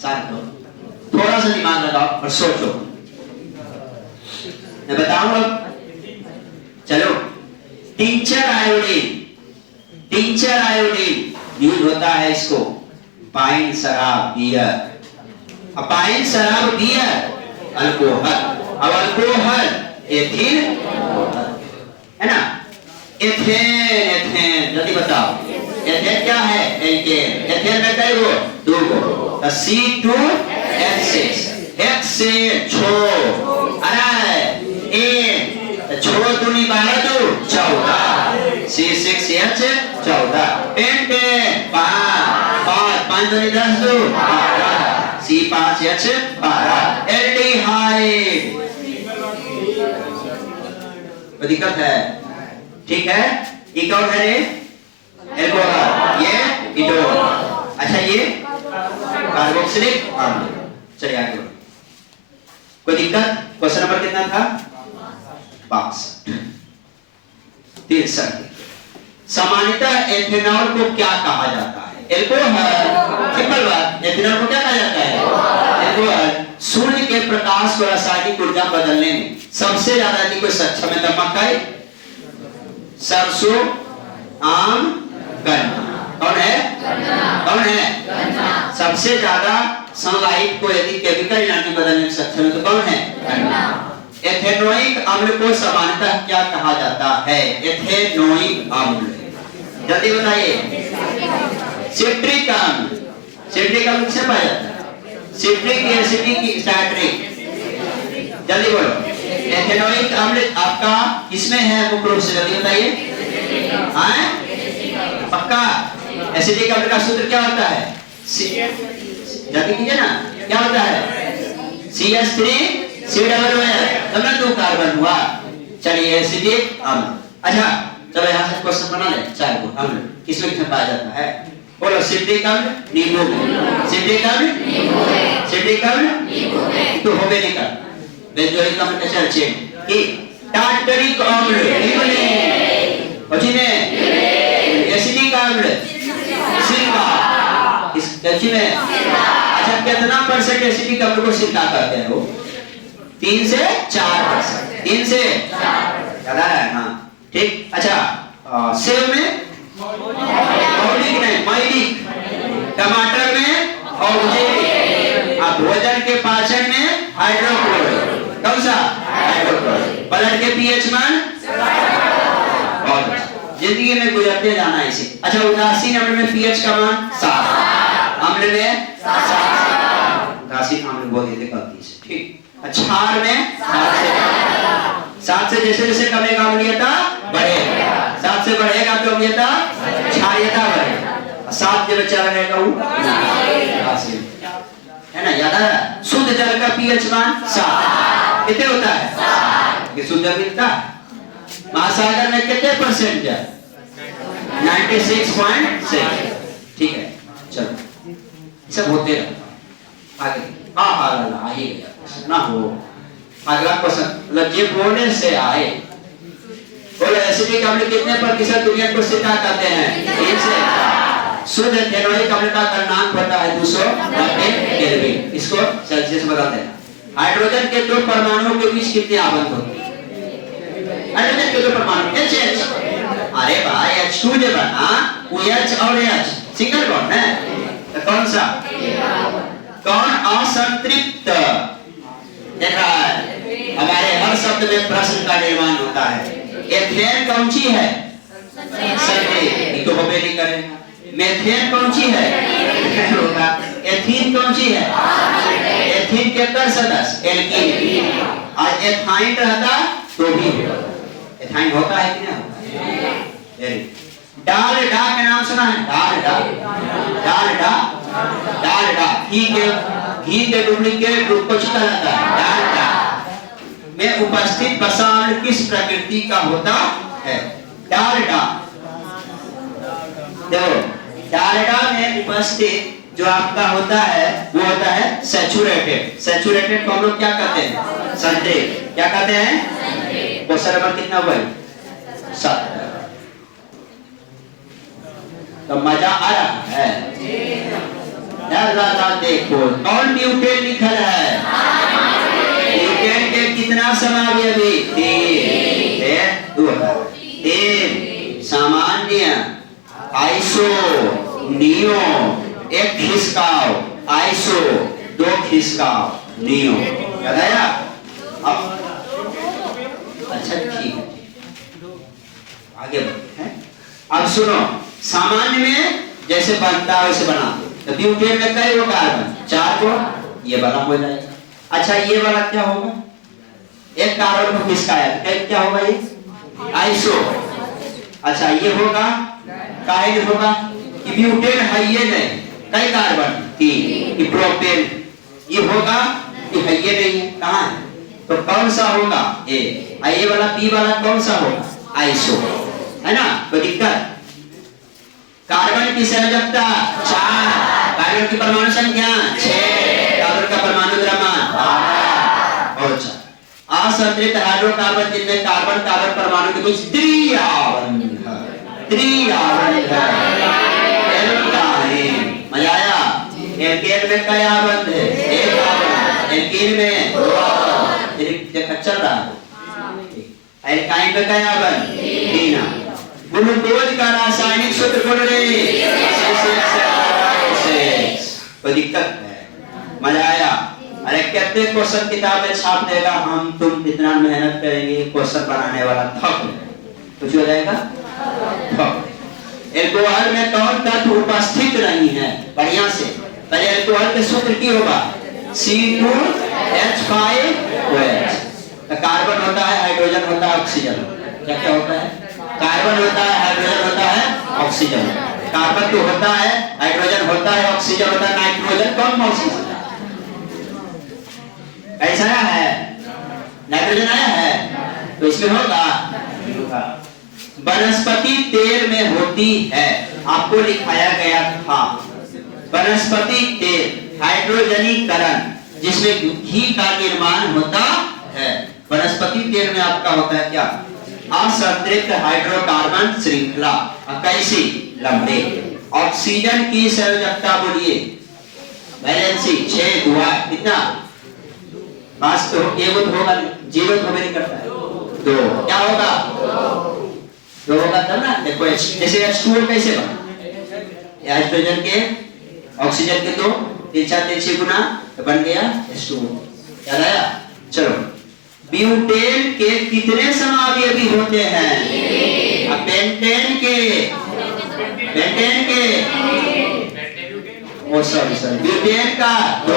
शांत हो, थोड़ा सा दिमाग लगाओ और सोचो, मैं बताऊंगा। चलो tincture iodine, tincture iodine use होता है इसको पाइन शराब बियर, पाइन शराब बियर अल्कोहल, अब अल्कोहल एथिल है ना? एथेन, एथेन जल्दी बताओ, एथेन क्या है? एल्केन, एथेन में कई गो? 2 गो, C2H6, हेक्सेन 6, अरे 6 दूनी 12 2 14, C6H14, पेंटेन 5 दूनी 10 2 12, C5H12, एल्डिहाइड। कोई दिक्कत है? ठीक है, ये कौन है रे? एल्कोहल, ये कीटोन। अच्छा ये कार्बोक्सिलिक अम्ल। चलिए आगे बढ़ो। कोई दिक्कत? क्वेश्चन नंबर कितना था? 62। 63। सामान्यतः एथेनॉल को क्या कहा जाता है? एल्कोहल। सिंपल बात, एथेनॉल को क्या कहा जाता है? एल्कोहल। सूर्य के प्रकाश को रासायनिक ऊर्जा बदलने में सबसे ज्यादा यदि कोई सक्षम है तो मकई, सरसों, आम, गन्ना। कौन है? कौन है? सबसे ज्यादा सनलाइट को यदि केमिकल एनर्जी बदलने में सक्षम है तो कौन है? गन्ना। एथेनोइक अम्ल को सामान्यतः क्या कहा जाता है? एथेनोइक अम्ल, जल्दी बताइए। सिट्रिक अम्ल। सिट्रिक अम्ल किसे पाया जाता है? Citric acidic tartaric. जल्दी बोलो। एथेनोइक अम्ल आपका किसमें है मुख्य रूप से? जल्दी बताइए। हाँ पक्का? एसिडिक अम्ल का सूत्र क्या होता है? जल्दी कीजिए ना, क्या होता है? CH3COOH, तब ना 2 कार्बन हुआ। चलिए एसिडिक अम्ल। अच्छा चलो यहाँ से क्वेश्चन बना ले। 4 को अम्ल किसमें पाया जाता है? बोलो। सिट्रिक अम्ल नींबू में। सिट्रिक अम्ल नींबू में। सिट्रिक अम्ल नींबू में तो होबे नहीं कर। बेंजोइक अम्ल कैसे अच्छे कि टार्टरिक अम्ल नींबू में, उसी में एसिडिक अम्ल सिरका, इस कैसी में। अच्छा कितना परसेंट एसिडिक अम्ल को सिरका कहते हैं? वो 3 से 4%। 3 से 4 ज्यादा है। हाँ ठीक। अच्छा सेब में मौलिक नहीं, मैलिक। टमाटर में ऑक्जेलिक। अब भोजन के पाचन में हाइड्रोक्लोरिक। कौन सा? हाइड्रोक्लोरिक। ब्लड के पीएच मान बहुत अच्छा। जिंदगी में गुजरते जाना इसे। अच्छा उदासीन अम्ल में पीएच का मान 7, अम्ल में 7। उदासीन अम्ल बोल देते कभी से। ठीक। क्षार में 7 से जैसे जैसे कमेगा अम्लीयता बढ़ेगा, 7 से बढ़ेगा तो अम्लीयता क्षारीयता बढ़ेगा। 7 जब चल रहेगा वो है ना, याद है? शुद्ध जल का पीएच मान 7 कितने होता है? 7। ये शुद्ध जल मिलता है। महासागर में कितने परसेंट जल? 96.6। ठीक है चलो सब होते रहता। आगे आ ही गया ना हो। अगला क्वेश्चन मतलब ये बोलने से आए। बोले एसिडिक अम्ल कितने प्रतिशत दुनिया को सिरका कहते हैं? 3 से। शुद्ध एथेनोइक अम्ल का गलनांक होता है 290 केल्विन। इसको सेल्सियस बताते हैं। हाइड्रोजन के 2 परमाणुओं के बीच कितने आबंध होते हैं? हाइड्रोजन के 2 परमाणु HH। अरे भाई H2 जो बना OH और H सिंगल बॉन्ड है तो कौन सा? कौन असंतृप्त? देखा है हमारे हर शब्द में प्रश्न का निर्माण होता है। एथेन कौन सी है? संतृप्त, तो होबे नहीं करेगा। मेथेन कौन सी है? होगा। एथीन कौन सी है? एथीन के कर सदस्य एल्कीन। और एथाइन रहता तो भी एथाइन होता है कि नहीं? डालडा के नाम सुना है? डालडा, डालडा, डालडा घी के डुप्लीकेट रूप को कहा जाता है डालडा। में उपस्थित वसा किस प्रकृति का होता है? डालडा। देखो डालडा में उपस्थित जो आपका होता है वो होता है सैचुरेटेड। सैचुरेटेड को हम लोग क्या कहते हैं? संतृप्त। क्या कहते हैं? क्वेश्चन नंबर कितना हुआ? 7। तो मजा आ रहा है? देखो कौन न्यूटन लिखल है? न्यूटन के कितना समावयवी? 3 सामान्य, आइसो, नियो, 1 खिसकाव, आइसो 2 खिसकाव, नियो। याद आया? अब अच्छा ठीक है आगे बढ़ते हैं। अब सुनो सामान्य में जैसे बनता है वैसे बना दो। तो ब्यूटेन में कई वो कार्बन? 4 को। ये वाला हो जाएगा। अच्छा ये वाला क्या होगा? 1 कार्बन को खिसकाया क्या होगा? ये आइसो। अच्छा ये होगा काहे होगा कि ब्यूटेन है ये नहीं, कई कार्बन 3 कि प्रोपेन। ये होगा कि है ये नहीं है, कहां है? तो कौन सा होगा? ये वाला पी वाला कौन सा होगा? आइसो है ना। कोई दिक्कत? कार्बन की संयोजकता 4 हाइड्रोजन की परमाणु संख्या 6, कार्बन का परमाणु द्रव्यमान 12। और अच्छा, असंतृप्त हाइड्रोकार्बन जिनमें कार्बन कार्बन परमाणु के बीच त्रिआवरण है। एल्काइन, मजा आया? एल्केन में क्या बंद है? एक आवन। एल्कीन में 2 आवन। देखा चल रहा है। एल्काइन में क्या बंद? 3 आवन। ग्लूकोज का रासायनिक सूत्र बोल रहे, कोई दिक्कत है? मजा आया? अरे कितने क्वेश्चन किताब में छाप देगा, हम तुम इतना मेहनत करेंगे, क्वेश्चन बनाने वाला थक कुछ हो जाएगा। एल्कोहल में कौन तत्व उपस्थित नहीं है? बढ़िया से पहले एल्कोहल के सूत्र की होगा C2H5OH। कार्बन होता है, हाइड्रोजन होता है, ऑक्सीजन। क्या क्या होता है? कार्बन होता है, हाइड्रोजन होता है, ऑक्सीजन। कार्बन तो होता है, हाइड्रोजन होता है, ऑक्सीजन होता है, नाइट्रोजन कौन ऑक्सीजन? ऐसा है? नाइट्रोजन आया है तो इसमें होगा। वनस्पति तेल में होती है, आपको लिखाया गया था वनस्पति तेल हाइड्रोजनीकरण, जिसमें घी का निर्माण होता है। वनस्पति तेल में आपका होता है क्या? असंतृप्त हाइड्रोकार्बन श्रृंखला। कैसी? लंबे। ऑक्सीजन की संयोजकता बोलिए, वैलेंसी 6 दुआ कितना? पास तो एगो तो होगा, जीरो तो नहीं करता है, 2। क्या होगा? 2 होगा तब ना। देखो जैसे H2O कैसे बना? हाइड्रोजन के ऑक्सीजन के 2 3 4 3 6 गुना तो बन गया H2O। याद आया? चलो, ब्यूटेन के कितने समावयवी होते हैं? पेंटेन के ब्यूटेन का 2।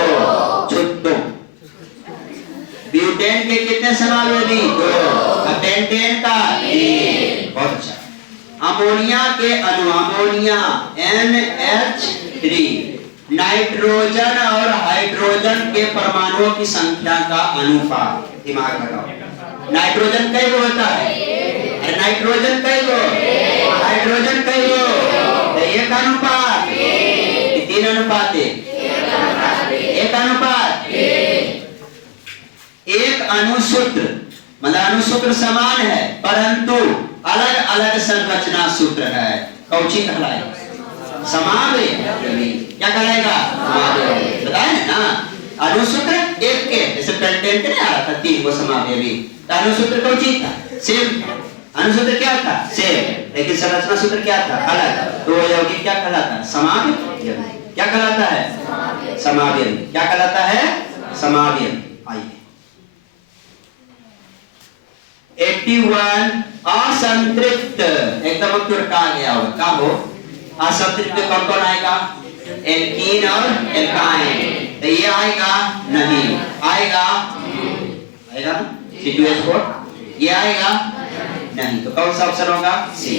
ब्यूटेन के कितने समावयवी? 2। पेंटेन का 1। बहुत अच्छा। अमोनिया के अणु, अमोनिया NH3 नाइट्रोजन और हाइड्रोजन के परमाणुओं की संख्या का अनुपात। दिमाग लगाओ, नाइट्रोजन कई गो होता है? अरे नाइट्रोजन कई गो, हाइड्रोजन कई गो? एक अनुपात 3 अनुपात 1 अनुपात 1। अनुसूत्र मतलब अनुसूत्र समान है परंतु अलग अलग संरचना सूत्र है। कौची कहलाएगा? समावयवी। क्या कहलाएगा? बताए ना, अनुसूत्र एक के, जैसे पेंटेन के नहीं आ रहा था 3 को समावयवी, तो अनुसूत्र कौची था? सेम। अनुसूत्र क्या था? सेम, लेकिन संरचना सूत्र क्या था? अलग। तो यौगिक क्या कहलाता है? समावयवी। क्या कहलाता है? समावयवी। क्या कहलाता है? समावयवी। आइए 81 असंतृप्त, एकदम अक्षर कहा गया होगा का हो? असंतृप्त कौन कौन आएगा? एल्कीन और एल्काइन। तो ये आएगा नहीं, आएगा ना C2H4, ये आएगा नहीं, तो कौन सा ऑप्शन होगा? सी।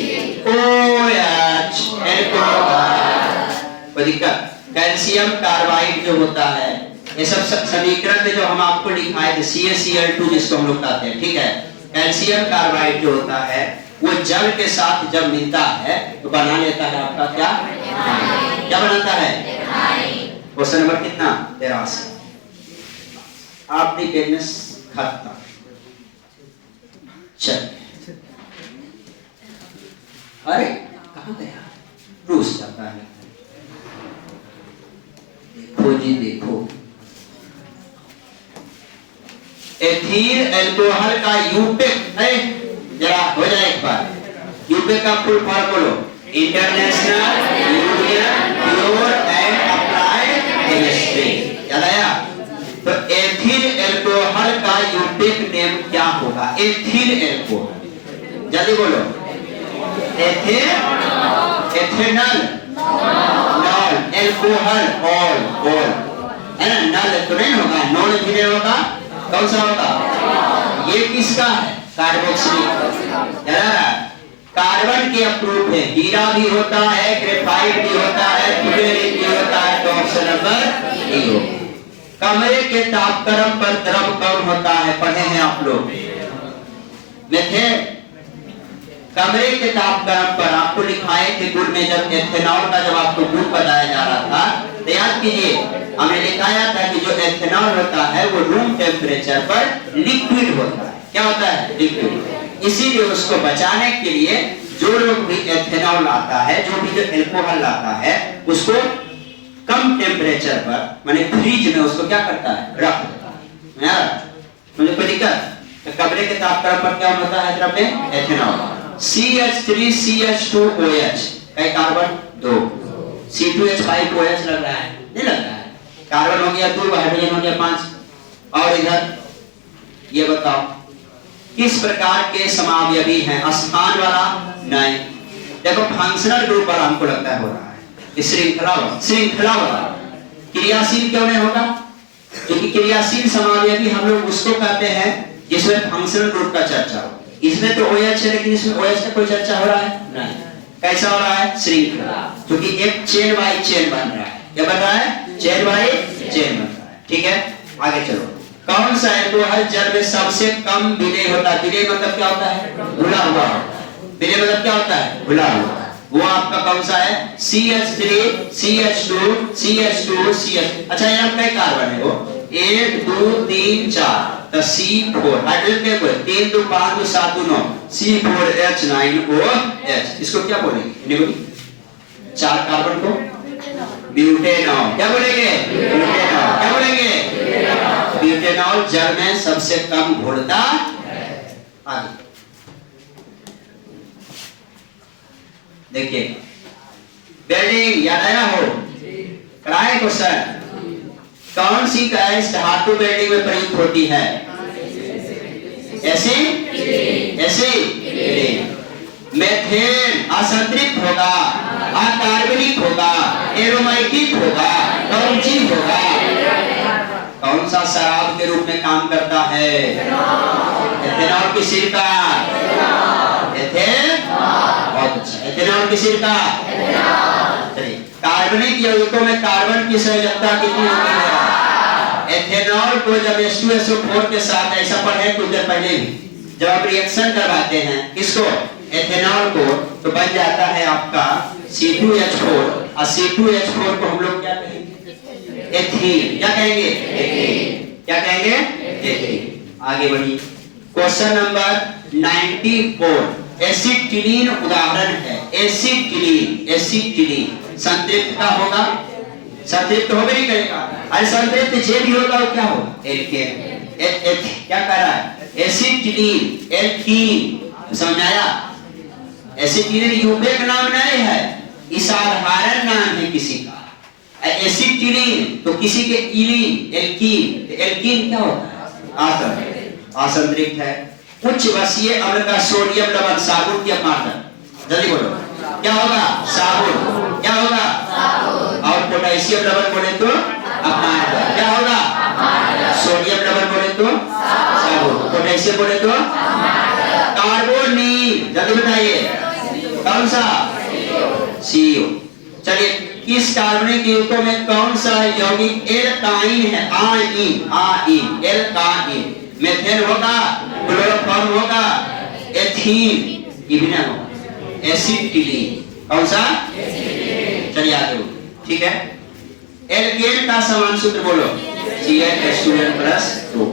OH alcohol. कोई दिक्कत? कैल्शियम कार्बाइड जो होता है, ये सब समीकरण में जो हम आपको लिखाए थे CaCl2 जिसको हम लोग कहते हैं, ठीक है? कैल्शियम कार्बाइड जो होता है वो जल के साथ जब मिलता है तो बना लेता है आपका क्या? क्या बनाता है? क्वेश्चन नंबर कितना? 83। आपकी पेनस खत्म। चल, अरे कहाँ गया? रूस जाता है। देखो जी देखो, एथील अल्कोहल का यूपेक है, जरा हो जाए एक बार। यूपेक का फुल फॉर्म बोलो, international union pure and applied chemistry. याद आया? तो एथील अल्कोहल का यूपेक नेम क्या होगा? एथील अल्कोहल, जल्दी बोलो। एथेनॉल, नॉल, अल्कोहल, ऑल है ना? नल तो नहीं होगा, नॉल भी नहीं होगा, कौन सा होगा? ये किसका है? कार्बोक्सिलिक। कार्बन के अप्रूप है, हीरा भी होता है, ग्रेफाइट भी होता है, फ्लोरीन भी होता है, तो ऑप्शन नंबर ए हो। कमरे के तापक्रम पर द्रव कौन होता है? पढ़े हैं आप लोग? मेथेन, कमरे के तापक्रम पर आपको लिखा है कि गुण में जब एथेनॉल का जब आपको गुण बताया जा रहा था तो याद कीजिए हमने लिखाया था कि जो एथेनॉल होता है वो रूम टेम्परेचर पर लिक्विड होता है। क्या होता है? लिक्विड। इसीलिए उसको बचाने के लिए जो लोग भी एथेनॉल लाता है, जो भी जो एल्कोहल लाता है, उसको कम टेम्परेचर पर माने फ्रिज में उसको क्या करता है? रख देता है। मुझे कोई दिक्कत? तो कमरे के तापक्रम पर क्या होता है द्रव्य? एथेनॉल। CH3CH2OH कई कार्बन 2, C2H5OH लग रहा है? नहीं लग रहा है। कार्बन हो गया 2, हाइड्रोजन हो गया 5। और इधर ये बताओ किस प्रकार के समावयवी हैं? स्थान वाला नहीं। देखो फंक्शनल ग्रुप पर हमको लगता है हो रहा है श्रृंखला वाला। क्रियाशील क्यों नहीं होगा? क्योंकि क्रियाशील समावयवी हम लोग उसको कहते हैं जिसमें फंक्शनल ग्रुप का चर्चा हो। इसमें तो OH है लेकिन इसमें OH का कोई चर्चा हो रहा है? नहीं। कैसा हो रहा है? श्रृंखला। क्योंकि एक चेन बाय चेन बन रहा है। क्या बन रहा है? चेन बाय चेन बन रहा है। ठीक है, आगे चलो। कौन सा एल्कोहल जल में सबसे कम विलेय होता है? विलेय मतलब क्या होता है? घुला हुआ। विलेय मतलब क्या होता है? घुला हुआ। वो आपका कौन सा है? CH3 CH2 CH2 CH। अच्छा यहाँ कई कार्बन है? वो 1 2 3 4 तो C4 हाइड्रोजन के 3 2 5 2 7 2 9 C4H9OH। इसको क्या बोलेंगे? 4 कार्बन को ब्यूटेनॉल। क्या बोलेंगे? ब्यूटेनॉल। क्या बोलेंगे? ब्यूटेनॉल जल में सबसे कम घुलता है। आगे देखिए, वेल्डिंग याद आया हो? कराए क्वेश्चन। कौन सी गैस धातु वेल्डिंग में प्रयुक्त होती है? मेथेन असंतृप्त होगा, अकार्बनिक होगा, एरोमेटिक होगा, कौन सी होगा? कौन सा शराब के रूप में काम करता है? एथेनॉल की सिरका। बहुत अच्छा। एथेनॉल की सिरका। कार्बनिक यौगिकों में कार्बन की संयोजकता कितनी होती है? एथेनॉल को जब H2SO4 के साथ ऐसा पढ़े कुछ देर पहले भी जब आप रिएक्शन करवाते हैं किसको? एथेनॉल को, तो बन जाता है आपका C2H4 और C2H4 को हम लोग क्या कहेंगे? एथीन। क्या कहेंगे? एथीन। क्या कहेंगे? एथीन। आगे बढ़िए। Question number 94। एसिटिलीन उदाहरण है। एसिटिलीन संतृप्त का होगा? संतृप्त होगा नहीं करेगा? अरे संतृप्त जे भी होगा वो क्या होगा? एल्केन। क्या कर रहा है? Acetylene alkene. समझ आया? एसिटिलीन यूपे का नाम नहीं है, ये साधारण नाम है किसी का। एसिटिलीन तो किसी के इलीन एल्कीन। एल्कीन क्या होता है? असंतृप्त है। उच्च वसीय अम्ल का सोडियम लवण साबुन की अपमार्जन। जल्दी बोलो क्या होगा? साबुन। क्या होगा? साबुन। और पोटेशियम लवण बोले तो अपमार्जन। क्या होगा? सोडियम लवण बोले तो साबुन, पोटेशियम बोले तो कार्बोनिल। जल्दी बताइए कौन सा? CO। चलिए, किस कार्बनिक यौगिकों में कौन सा यौगिक एल्काइन है? आइन। एल्काइन। मेथेन होगा, क्लोरोफॉर्म होगा, एथीन ये भी ना होगा। एसिटिलीन। कौन सा? चलिए आगे बोलो। ठीक है, एल्केन का समान सूत्र बोलो। CnH2n+2।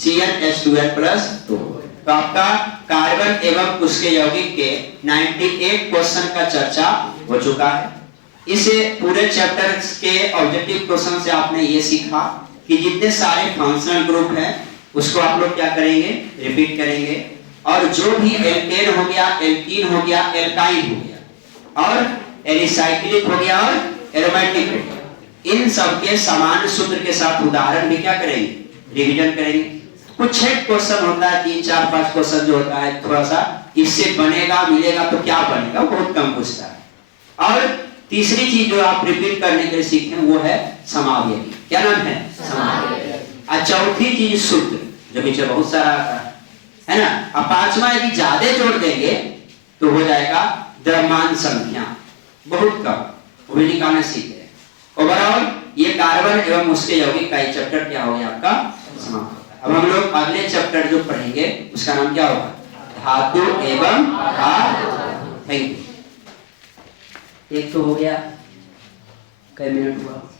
CnH2n+2। तो आपका कार्बन एवं उसके यौगिक के 98 क्वेश्चन का चर्चा हो चुका है। इसे पूरे चैप्टर के ऑब्जेक्टिव क्वेश्चन से आपने ये सीखा कि जितने सारे फंक्शनल ग्रुप हैं उसको आप लोग क्या करेंगे? रिपीट करेंगे। और जो भी एल्केन हो गया, एल्कीन हो गया, एल्काइन हो गया और एलिसाइक्लिक हो गया और एरोमेटिक हो गया, इन सब के समान सूत्र के साथ उदाहरण भी क्या करेंगे? रिवीजन करेंगे। कुछ एक क्वेश्चन होता है 3 4 5 क्वेश्चन जो होता है थोड़ा सा इससे बनेगा मिलेगा तो क्या बनेगा, बहुत कम पूछता है। और तीसरी चीज जो आप रिपीट करने के लिए सीखे वो है समावयवी। क्या नाम है? समावयवी। और चौथी चीज सूत्र जो पीछे बहुत सारा आता है ना। अब पांचवा यदि ज्यादा जोड़ देंगे तो हो जाएगा द्रव्यमान संख्या, बहुत कम, वो भी निकालना सीख रहे। ओवरऑल ये कार्बन एवं उसके यौगिक का चैप्टर क्या हो गया आपका? समाप्त। अब हम लोग अगले चैप्टर जो पढ़ेंगे उसका नाम क्या होगा? धातु एवं थैंक यू। एक तो हो गया, कई मिनट हुआ?